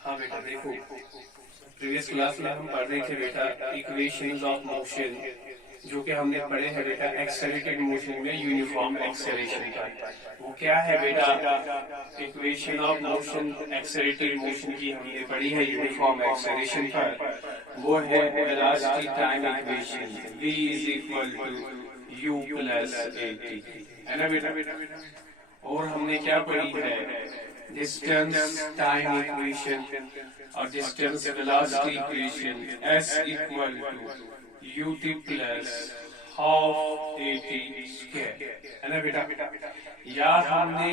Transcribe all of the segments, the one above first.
हाँ बेटा देखो, प्रीवियस क्लास में हम पढ़ रहे थे बेटा इक्वेशंस ऑफ मोशन, जो कि हमने पढ़े हैं बेटा एक्सेलरेटेड मोशन में यूनिफॉर्म एक्सेलरेशन का। वो क्या है बेटा, equation of motion accelerated motion की हमने पढ़ी है यूनिफॉर्म एक्सेलरेशन पर। वो है velocity time equation, v is equal to u plus at, है ना बेटा। और हमने क्या पढ़ी है, डिस्टेंस टाइम इक्वेशन और distance velocity equation, s equal to ut plus half at square, है ना बेटा। या हमने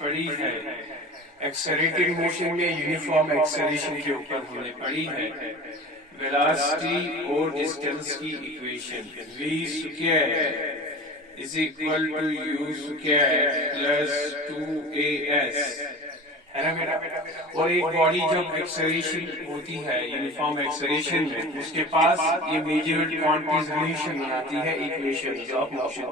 पढ़ी है एक्सेलरेटेड मोशन में यूनिफॉर्म एक्सेलरेशन के ऊपर हमने पढ़ी है वेलोसिटी और डिस्टेंस की equation, v square is equal to u square plus 2as, है ना बेटा। और एक बॉडी जब एक्सेलरेशन होती है यूनिफॉर्म एक्सेलरेशन में, उसके पास ये मेजर्ड क्वांटिटीज रिलेशन बनाती है इक्वेशंस ऑफ मोशन।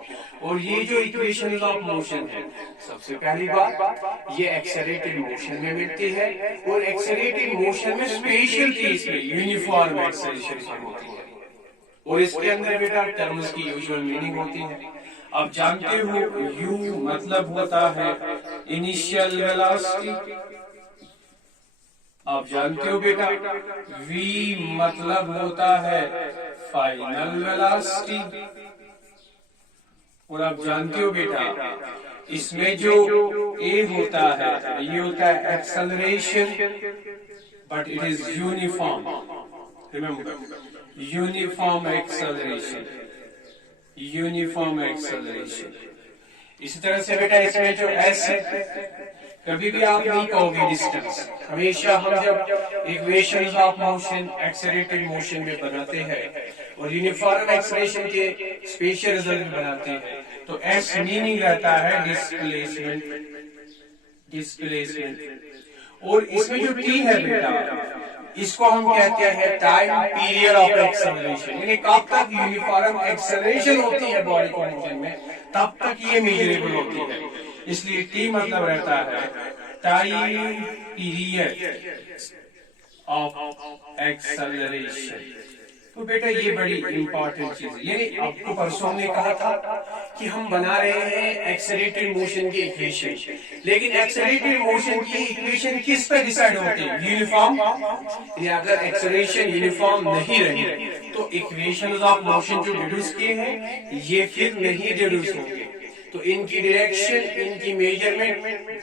और ये जो इक्वेशंस ऑफ मोशन है, सबसे पहली बात ये एक्सेलरेटेड मोशन में मिलती है, और एक्सेलरेटेड मोशन में स्पेशल केस में यूनिफॉर्म एक्सेलरेशन होती है, और इसके अंदर बेटा टर्म्स की यूजुअल मीनिंग होती है। अब जानते हो u मतलब होता है इनिशियल वेलोसिटी, आप जानते हो बेटा v मतलब होता है फाइनल वेलोसिटी, और आप जानते हो बेटा इसमें जो a होता है ये होता है acceleration, but it is uniform, remember uniform acceleration, uniform acceleration. इसी तरह से बेटा इसमें जो s है, कभी भी आप नहीं कहोगे डिस्टेंस, हमेशा हम जब equations of motion accelerated motion में बनाते हैं और यूनिफॉर्म एक्सेलरेशन के स्पेशल रिजल्ट बनाते हैं, तो s मीनिंग रहता है डिस्प्लेसमेंट, डिस्प्लेसमेंट। और इसमें जो t है बेटा, इसको हम कहते हैं टाइम पीरियड ऑफ एक्सेलरेशन, यानी कब तक यूनिफॉर्म एक्सेलरेशन होती है बॉडी को मोशन में, तब तक ये मेजरेबल होती है। इसलिए टी मतलब रहता है टाइम पीरियड ऑफ एक्सेलरेशन। तो बेटा ये बड़ी इंपॉर्टेंट चीज है, यानी आपको परसों ने कहा था कि हम बना रहे हैं एक्सेलरेटेड मोशन की इक्वेशन, लेकिन एक्सेलरेटेड मोशन की इक्वेशन किस पे डिसाइड होती है, यूनिफॉर्म। यानी अगर एक्सेलरेशन यूनिफॉर्म नहीं रही तो इक्वेशंस ऑफ मोशन जो डिड्यूस किए हैं ये फिर नहीं डिड्यूस होंगे, तो इनकी डायरेक्शन, इनकी मेजरमेंट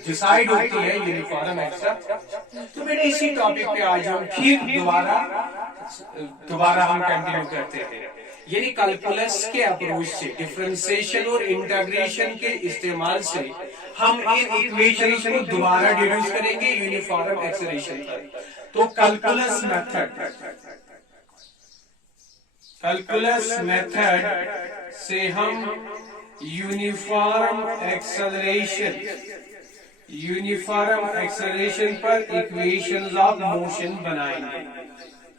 डिसाइड होती है यूनिफॉर्म एक्सेलरेशन। तो बेटा इसी टॉपिक पे आज हम फिर दोबारा हम कंटिन्यू करते हैं, यानी कैलकुलस के अप्रोच से, डिफरेंशिएशन और इंटीग्रेशन के इस्तेमाल से हम इन इक्वेशंस को दोबारा डिड्यूस करेंगे यूनिफॉर्म एक्सेलरेशन पर। तो कैलकुलस मेथड से हम यूनिफॉर्म एक्सेलरेशन पर इक्वेशंस ऑफ मोशन बनाएंगे।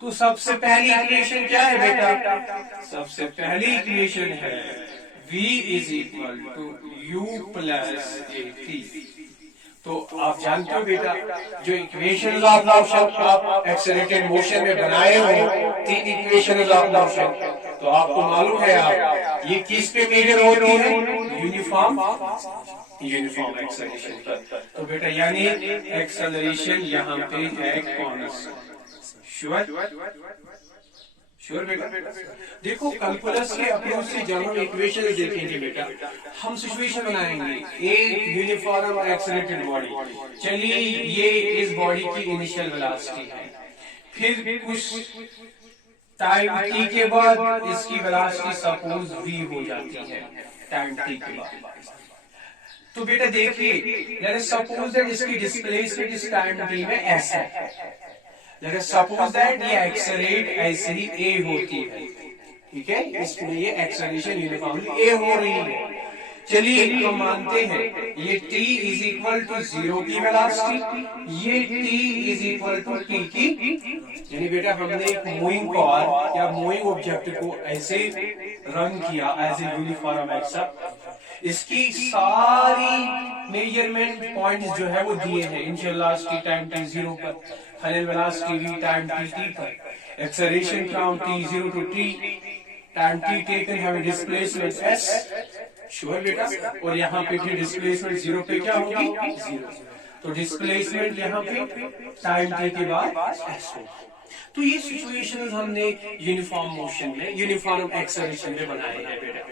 तो सबसे पहली इक्वेशन क्या है बेटा, सबसे पहली इक्वेशन है v is equal to u plus at। तो आप जानते हो बेटा जो इक्वेशंस ऑफ मोशन आप एक्सेलरेटेड मोशन में बनाए हो, तीन इक्वेशंस ऑफ मोशन, तो आपको मालूम है आप ये किस पे मेजर होती है, यूनिफॉर्म एक्सेलरेशन पर। तो बेटा यानी एक्सेलरेशन यहाँ पे है कांस्टेंट। श्योर बेटा। देखो कैलकुलस के अप्रोच से जब हम इक्वेशन देखेंगे बेटा, हम सिचुएशन बनाएंगे एक यूनिफॉर्म एक्सेलरेटेड बॉडी, चलिए ये इस बॉडी की इनिशियल वेलोसिटी है, फिर कुछ टाइम t के बाद इसकी वेलोसिटी सपोज v हो जाती है टाइम t के बाद। तो बेटा देखिए लेट अस सपोज दैट इसकी डिस्प्लेसमेंट इस टाइम t में s है, लेट अस सपोज दैट ये एक्सेलरेट ऐसे ही a होती है, ठीक है, इसमें ये एक्सेलरेशन यूनिफॉर्मली a हो रही है। चलिए हम मानते हैं ये t इज इक्वल टू 0 की वेलोसिटी, ये t is equal to t की, यानी बेटा हमने एक मूविंग कार या मूविंग ऑब्जेक्ट को ऐसे रन किया एज ए यूनिफॉर्म एक्सेलरेशन, इसकी सारी मेजरमेंट पॉइंट्स जो है वो दिए हैं। Initial velocity time t zero पर, final velocity v time t पर, acceleration from t0 to t time t taken, हमें डिस्प्लेसमेंट s, श्योर बेटा, और यहाँ पे फिर डिस्प्लेसमेंट जीरो पे क्या होगी, जीरो। तो डिस्प्लेसमेंट यहाँ पे टाइम t के बाद s होगा। तो ये सिचुएशंस हमने यूनिफॉर्म मोशन में, यूनिफॉर्म एक्सेलरेशन में बनाए हैं बेटा।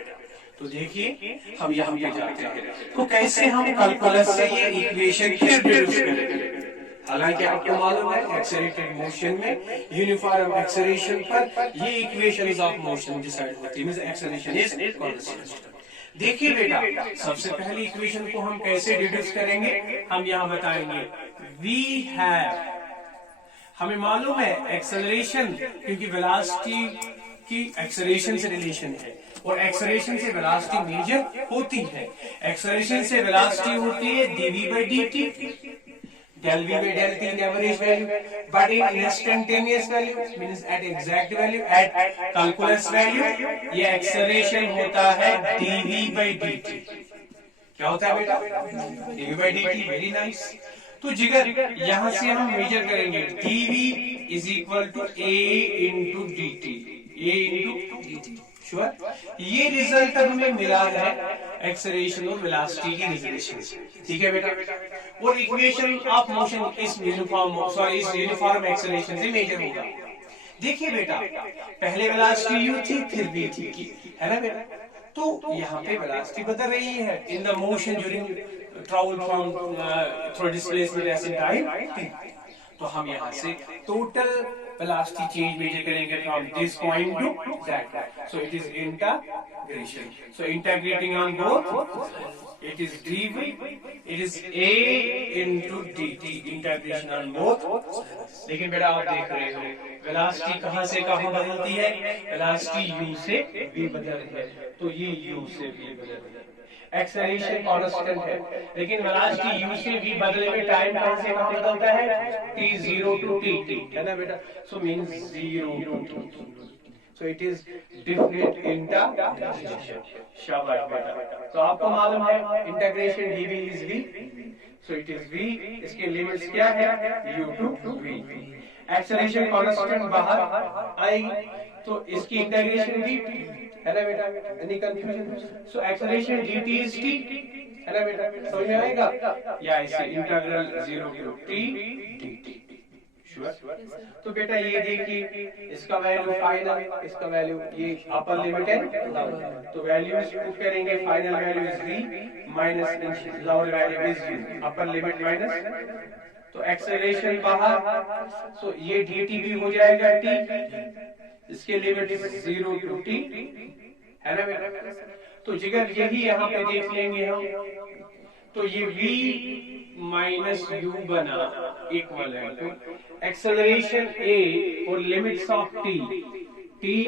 तो देखिए हम यहाँ पे जाते हैं, तो कैसे हम कैलकुलस से ये इक्वेशन फिर डिड्यूस करेंगे। हालांकि आपको मालूम है एक्सेलरेटेड मोशन में यूनिफॉर्म एक्सेलरेशन पर ये इक्वेशंस ऑफ मोशन डिसाइड होती है, मींस एक्सेलरेशन इज कांस्टेंट। देखिए बेटा, सबसे पहली इक्वेशन को हम कैसे डिड्यूस करेंगे, हम यहाँ बताएंगे। वी हैव, हमें मालूम है एक्सेलरेशन, क्योंकि वेलोसिटी की एक्सेलरेशन से रिलेशन है और एक्सेलरेशन से वेलोसिटी मेजर होती है। एक्सेलरेशन से वेलोसिटी होती है dv by dt, del v by del t in average value, but in instantaneous value means at exact value, at calculus value, ये एक्सेलरेशन होता है dv by dt। क्या होता है बेटा, dv by dt, very nice. तो जिगर यहां से हम मेजर करेंगे, dv is equal to a into d t, a into d t, sure. ये रिजल्ट हमें मिला है एक्सेलरेशन और वेलोसिटी की रिलेशन से, ठीक है बेटा। और इक्वेशन ऑफ मोशन इस यूनिफॉर्म एक्सेलरेशन से मेजर होगा। देखिए बेटा, पहले वेलोसिटी u थी, फिर v थी, है ना बेटा। तो यहाँ पे वेलोसिटी बदल रही है in the motion during travel from through displacement as in time. तो हम यहाँ से टोटल वेलोसिटी चेंज मेजर करेंगे from this point to that. So it is integration, so integrating on both, it is dv, it is a into dt, integration on both. लेकिन बेटा आप देख रहे हो वेलोसिटी कहां से कहां बदलती है, वेलोसिटी u से v बदल रही है, तो ये u से v बदल रही है। एक्सेलरेशन कांस्टेंट है, लेकिन वेलोसिटी u से v बदलने में टाइम कहां से कहां बदलता है, t0 टू t, है ना बेटा। So means 0 to t, so it is different integration. शाबाश बेटा। तो आपको मालूम है integration dv is v, so it is v, इसके लिमिट्स क्या है, u to v। Acceleration constant बाहर आएगी, तो इसकी इंटीग्रेशन dt, है ना बेटा, any confusion. So acceleration dt is t, है ना बेटा, समझ में आएगा, या इसे integral 0 to t dt, sure. तो बेटा ये देखिए, इसका वैल्यू फाइनल, इसका वैल्यू ये अपर लिमिट है, तो वैल्यूज पुट करेंगे, final value is v minus lower value is u, upper limit minus, तो एक्सेलरेशन बाहर, सो ये dt भी हो जाएगा t, इसके लिमिट 0 टू t, है ना बेटा। तो जिगर यही यहाँ पे देख लेंगे हम, तो ये v माइनस u बना इक्वल है टू एक्सेलरेशन a और limits of t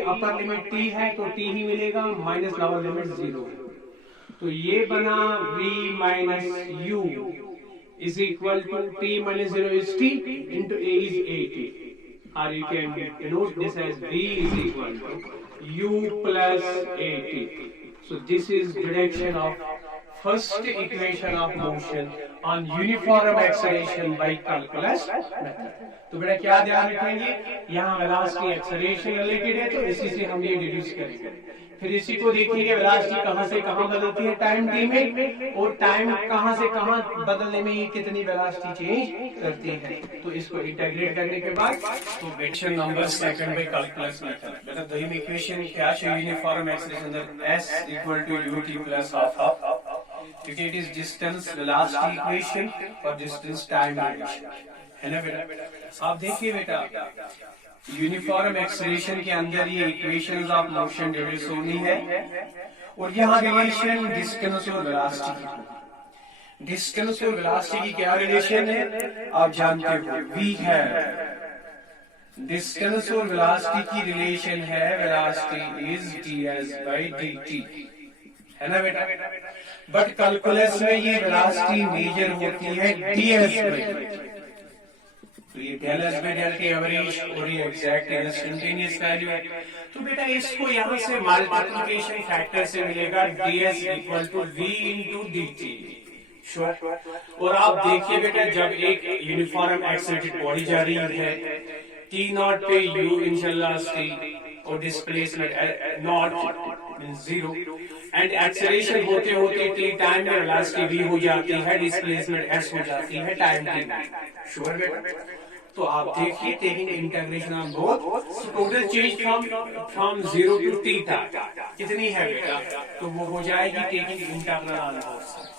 upper limit t है तो t ही मिलेगा, माइनस लोअर लिमिट 0, तो ये बना v minus u is equal to t minus 0 is t into a is at, or you can denote this as v is equal to u plus at. So this is direction of first equation of motion on uniform acceleration by calculus method. तो बेटा क्या ध्यान रखेंगे, यहाँ velocity acceleration related है, तो इसी से हम ये डिड्यूस करेंगे। फिर इसी को देखेंगे वेलोसिटी कहां से कहां बदलती है टाइम t में, और टाइम कहां से कहां बदलने में ये कितनी वेलोसिटी चेंज करती है। तो इसको इंटीग्रेट करने के बाद तो equation number second by calculus method, बेटा दही इक्वेशन क्या है, uniform acceleration that s equal to ut plus half, क्योंकि it is distance velocity equation और डिस्टेंस टाइम रिलेशन, है ना बेटा। आप देखिए बेटा, यूनिफॉर्म एक्सेलरेशन के अंदर ये इक्वेशंस ऑफ मोशन डिड्यूस होनी है, और यहाँ रिलेशन डिस्टेंस और वेलोसिटी की, डिस्टेंस और वेलोसिटी की क्या रिलेशन है आप जानते हो, v है, डिस्टेंस और वेलोसिटी की रिलेशन है velocity is ds by dt, है ना बेटा। बट कैलकुलस में ये वेलोसिटी मेजर होती है ds by dt, तो ये डेल एस बाई डेल के एवरेज और ये एग्जैक्ट इंस्टेंटेनियस वैल्यू है। तो बेटा इसको यहाँ से मल्टीप्लिकेशन फैक्टर से मिलेगा ds equal to v into d t. और आप देखिए बेटा जब एक यूनिफॉर्म एक्सेलरेटेड बॉडी जा रही है टी नॉट पे u इंशाल्लाह टी और displacement not zero and acceleration होते होते टी टाइम में वेलोसिटी v हो जाती है, डिस्प्लेसमेंट s हो जाती है टाइम t। श्योर बेटा? तो आप देखिए taking integration on both total change from 0 to t तक कितनी है बेटा? तो वो हो जाएगी taking integral on both.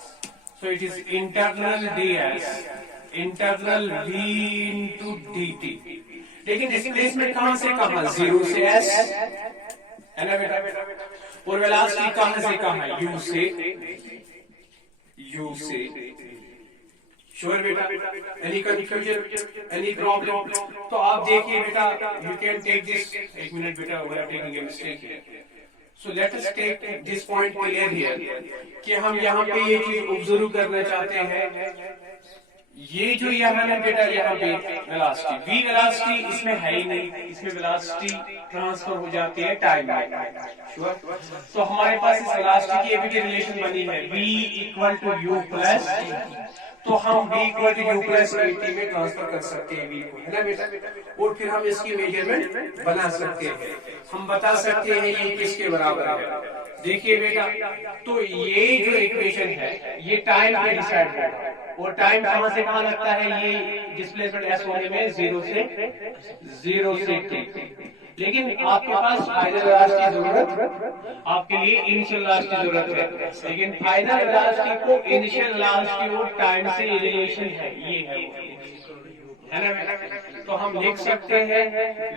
So it is integral ds, integral v into dt। लेकिन डिस्प्लेसमेंट कहां से कहां? 0 से s है ना बेटा? और वेलोसिटी कहां से कहां? u से। श्योर बेटा? Any confusion, any problem? तो आप देखिए बेटा यू कैन टेक दिस। एक मिनट बेटा, we are taking a mistake here. So let us take this point clear here कि हम यहाँ पे ये चीज ऑब्जर्व करना चाहते हैं। ये जो यहाँ है बेटा, यहाँ पे वेलोसिटी v वेलोसिटी इसमें है ही नहीं, इसमें वेलोसिटी ट्रांसफर हो जाती है टाइम में। श्योर? तो हमारे पास इस वेलोसिटी की अभी रिलेशन बनी है v equal to u plus, तो हम v equal to u plus t में ट्रांसफर कर सकते हैं v को, है ना बेटा? और फिर हम इसकी मेजरमेंट बना सकते हैं, हम बता सकते हैं ये किसके बराबर है। देखिए बेटा, तो ये जो इक्वेशन है ये टाइम पे डिसाइड होगा, और टाइम कहां से कहां लगता है? ये डिस्प्लेसमेंट s होने में 0 से t। लेकिन आपके पास फाइनल वेलोसिटी की जरूरत, आपके लिए इनिशियल वेलोसिटी की जरूरत है, लेकिन फाइनल वेलोसिटी को इनिशियल वेलोसिटी और टाइम से रिलेशन है, ये है ना? तो हम लिख सकते हैं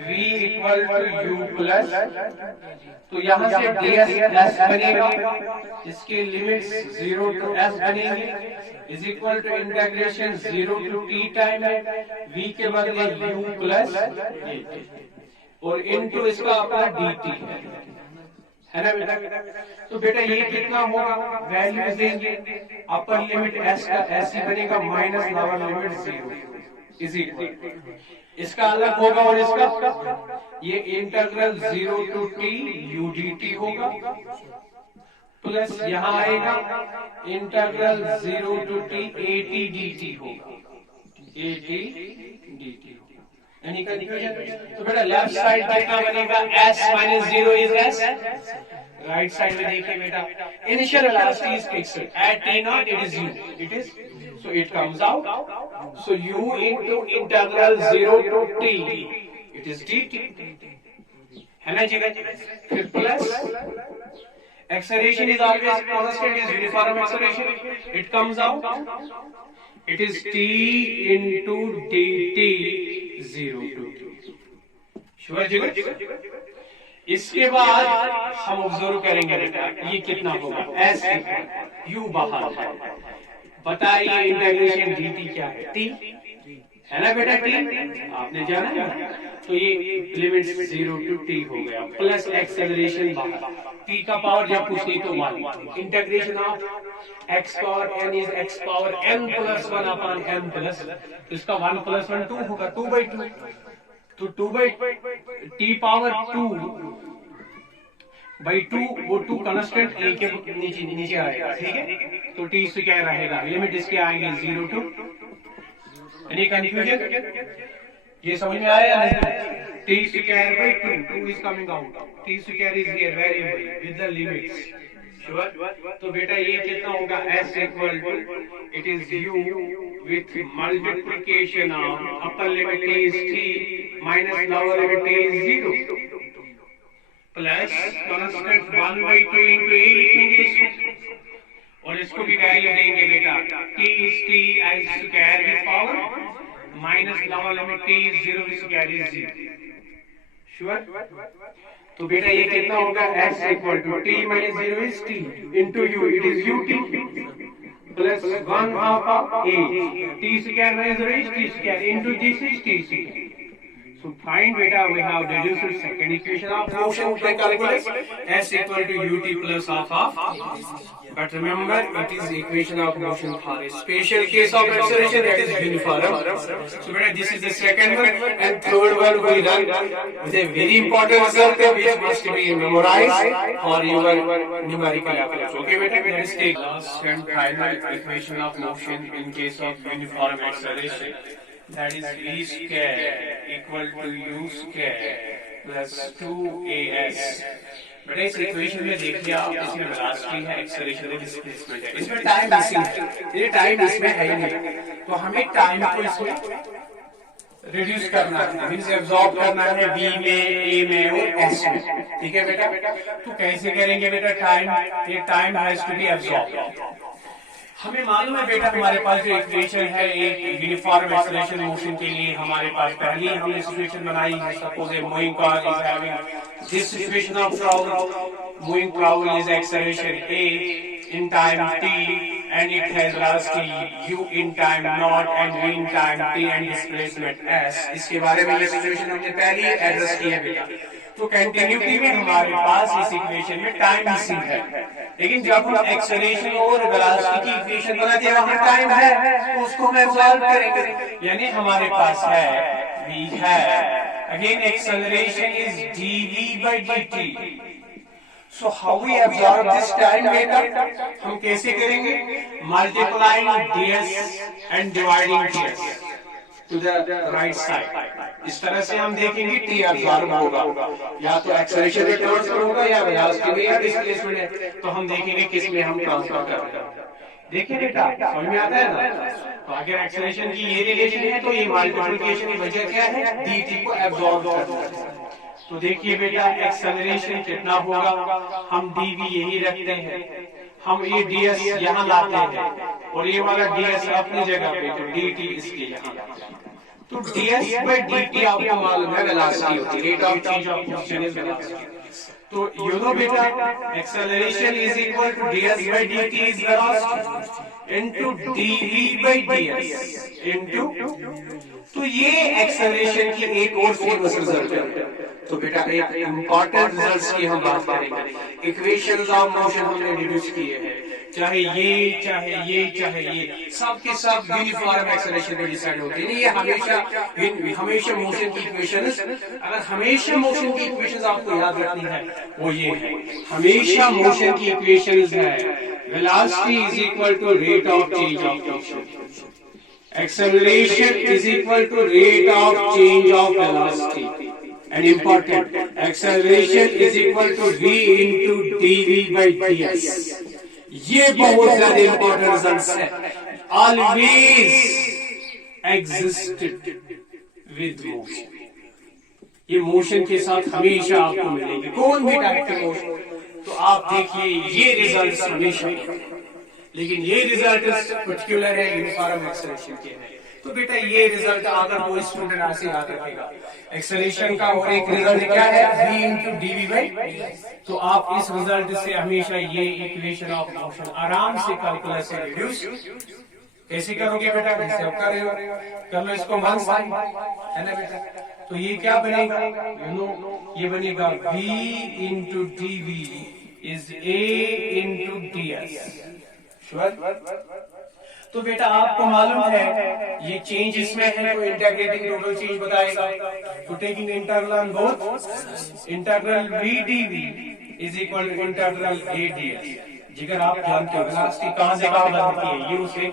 v equal to u plus, तो यहाँ से ds प्लस बनेगा, इसके लिमिट्स 0 टू s बनेंगे, is equal to integration 0 to t time v के बदले u प्लस और इनटू इसका अपना dt है ना बेटा? तो बेटा ये कितना होगा? वैल्यूज देंगे, अपर लिमिट s का s ही बनेगा minus lower limit 0 is equal, इसका अलग होगा और इसका ये integral 0 to t u dt होगा, प्लस यहाँ आएगा integral 0 to t at dt होगा, at dt। यानी कंफ्यूजन? तो बेटा लेफ्ट साइड कितना बनेगा? s minus 0 is s। Right side में देखिए बेटा, initial velocity is fixed at t naught, it is u, it is, so it comes out, so u into integral 0 to t, it is dt, है ना जी? फिर plus acceleration is always constant, is uniform acceleration, it comes out, it is t into dt 0 to t। Sure जी? इसके बाद हम observe करेंगे बेटा ये कितना होगा, s u बाहर है, बताइए इंटीग्रेशन dt क्या है? t है ना बेटा? t आपने जाना है, तो ये लिमिट 0 टू t हो गया, प्लस एक्सेलरेशन बाहर, t का पावर जब कुछ नहीं तो 1, integration of x power n is x power n plus 1 upon n plus, इसका 1 प्लस 1 2 होगा, 2/2, तो 2/t पावर 2 बाई 2, वो 2 कांस्टेंट a के नीचे आएगा, ठीक है? तो t से क्या रहेगा? लिमिट इसके आएंगे 0 टू, एनी कंफ्यूजन? ये समझ में आया या नहीं? t square by 2 is coming out, t square is here variable with the limits। Sure? तो बेटा ये कितना होगा? s equal to, it is u with multiplication of upper limit is t minus lower limit is 0 plus constant 1/2 into a लिखेंगे इसको, और इसको भी वैल्यू देंगे बेटा, t is t as square with power minus lower limit t is 0 with square is 0। Sure? तो बेटा ये कितना होगा? s equal to t minus 0 is t into u, it is ut plus 1 half of a, t square minus 0 is t square into this is t square। So find beta, we have deduced the second equation of motion by calculus s equal to ut plus half of But remember, it is equation of motion for a special case of acceleration, that is uniform. So beta, this is the second one, and third one we run with a very important result which must be memorized for your numerical approach. Okay beta, let's take last and final equation of motion in case of uniform acceleration. That is v square equal to u square plus 2as. बेटा इस equation में देखिए आप, इसमें velocity है, acceleration है, displacement है, इसमें टाइम मिसिंग है, ये टाइम इसमें है ही नहीं, तो हमें टाइम को इसमें रिड्यूस करना है, मींस एब्जॉर्ब करना है बी में, ए में और एस में, ठीक है बेटा। तो कैसे करेंगे बेटा टाइम, ये time has to be absorb. हमें मालूम है बेटा हमारे पास जो इक्वेशन है एक यूनिफॉर्म एक्सेलरेशन मोशन के लिए हमारे पास पहले ही हमने सिचुएशन बनाई है। Suppose a moving car is having this situation of travel, moving travel is acceleration a in time t and it has velocity u in time naught and v in time t and displacement s। इसके बारे में ये situation हमने पहले ही address किया बेटा। तो continuity में हमारे पास इस इक्वेशन में टाइम मिसिंग है, लेकिन जब हम एक्सेलरेशन और वेलोसिटी की इक्वेशन बनाते हैं वहां टाइम है, तो उसको हम एब्जॉर्ब करेंगे, यानी हमारे पास है v है, again acceleration is dv by dt। So how we absorb this time बेटा, हम कैसे करेंगे, multiplying ds and dividing ds to the right side। इस तरह से हम देखेंगे t absorb होगा, या तो एक्सेलरेशन में ट्रांसफर होगा या वेलोसिटी में या डिस्प्लेसमेंट है, तो हम देखेंगे किस में हम ट्रांसफर कर रहे हैं। देखिए बेटा समझ में आता है ना। तो अगर एक्सेलरेशन की ये रिलेशन है तो ये मल्टीप्लिकेशन की वजह क्या है, dt को एब्जॉर्ब करना है। तो देखिए बेटा एक्सेलरेशन कितना होगा, हम dv यही रखते हैं, हम ये ds यहाँ लाते हैं और ये वाला ds अपनी जगह पे, तो dt इसके यहाँ लाते हैं। तो ds by dt आपको मालूम है वेलोसिटी होती है, rate of change of motion is velocity. तो यू नो बेटा acceleration is equal to ds by dt is velocity into dv by ds into, तो ये एक्सेलरेशन की एक और फेमस रिजल्ट है। तो बेटा एक इंपॉर्टेंट रिजल्ट्स की हम बात करेंगे। इक्वेशंस ऑफ मोशन हमने डिड्यूस किए हैं, चाहे ये सब के सब यूनिफॉर्म एक्सेलरेशन पे डिसाइड होते हैं। ये हमेशा मोशन की इक्वेशंस, अगर हमेशा मोशन की इक्वेशंस आपको याद रखनी है वो ये है, हमेशा मोशन की इक्वेशंस है velocity is equal to rate of change of motion, acceleration is equal to rate of change of velocity, and important, acceleration is equal to v into dv by ds। ये बहुत ज्यादा important results है, always existed with motion, ये motion के साथ हमेशा आपको मिलेंगे, कौन भी टाइप के मोशन। तो आप देखिए ये रिजल्ट्स हमेशा, लेकिन ये रिजल्ट पर्टिकुलर है यूनिफॉर्म एक्सेलरेशन के हैं। तो बेटा ये रिजल्ट अगर कोई स्टूडेंट ऐसे याद रखेगा एक्सेलरेशन का, और एक रिजल्ट क्या है v into dv by, तो आप इस रिजल्ट से हमेशा ये इक्वेशन ऑफ मोशन आराम से कैलकुलस से रिड्यूस कैसे करोगे बेटा, कैसे आप कर रहे हो, कर लो इसको वन साइन है ना बेटा। तो ये क्या बनेगा, यू नो ये बनेगा v into dv is a into ds। तो बेटा आपको मालूम है ये चेंज इसमें है, तो इंटीग्रेटिंग टोटल चेंज बताएगा। तो taking integral both, integral v dv is equal to integral a ds। जिगर आप जानते हो वेलोसिटी कहां से कहां बनती है, u से,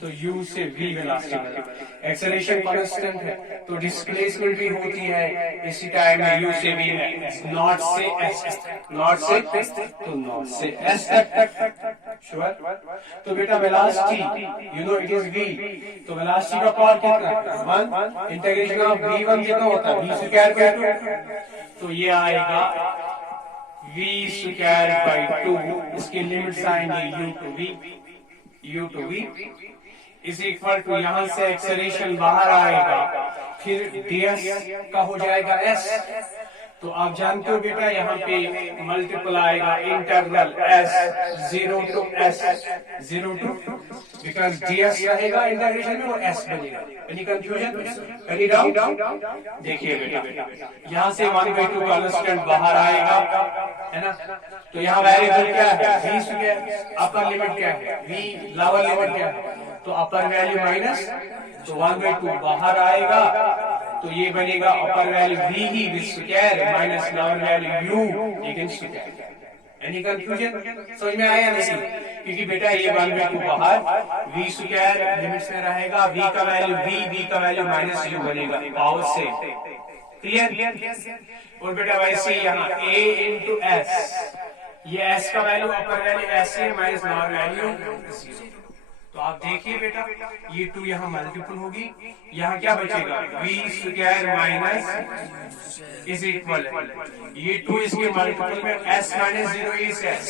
तो u से v वेलोसिटी, एक्सेलरेशन कांस्टेंट है तो डिस्प्लेसमेंट भी होती है इसी टाइम में u से v है, नॉट से s, नॉट से तो नॉट से s तक, श्योर। तो बेटा velocity you know it is v, तो वेलोसिटी का पावर कितना 1, इंटीग्रेशन ऑफ v1 कितना होता है v स्क्वायर बाय 2, तो ये आएगा v स्क्वायर बाय 2, इसकी लिमिट्स आएंगे u to v is equal to, यहां से एक्सेलरेशन बाहर आएगा, फिर ds का हो जाएगा s। तो आप जानते हो बेटा यहाँ पे मल्टीपल आएगा integral s 0 to s, 0 to because ds रहेगा इंटीग्रेशन में और s बनेगा। Any confusion, any doubt? देखिए बेटा, यहाँ से 1/2 कांस्टेंट बाहर आएगा, है ना? तो यहाँ वेरिएबल क्या है? v square. अपर लिमिट क्या है? v। लोअर लिमिट क्या है? तो अपर वैल्यू माइनस, तो 1/2 बाहर आएगा, तो ये बनेगा अपर वैल्यू v ही v square minus lower value u लेकिन स्क्वायर। Any confusion? समझ में आया नहीं? क्योंकि बेटा ये 1/2 बाहर, v स्क्वायर लिमिट्स में रहेगा, v का वैल्यू माइनस u बनेगा पावर से। क्लियर? और बेटा वैसे यहाँ a इंटू s, ये s का वैल्यू अपर वैल्यू s है माइनस लोअर वैल्यू 0। तो आप देखिए बेटा, ये 2 यहाँ मल्टीपल होगी, यहाँ क्या बचेगा? v square minus is equal, ये 2 इसके मल्टीपल में s minus 0 is s,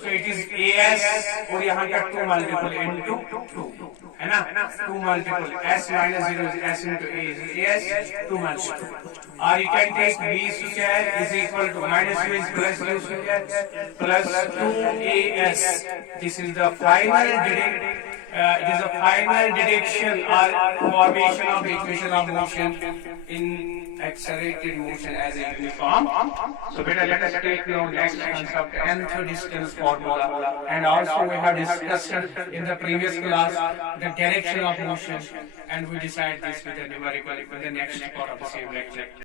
so it is as, और यहाँ का 2 मल्टीपल इनटू 2, है ना? 2 multiple s minus 0 is s into a is as 2 multiple, or you can take v square is equal to minus u is plus u square plus 2as. This is the final it is a final deduction or formation of equation of motion in accelerated motion as a uniform. So better let us take now next concept, nth distance formula, and also we have discussed in the previous class the direction of motion, and we decide this with a numerical in the next part of the same lecture.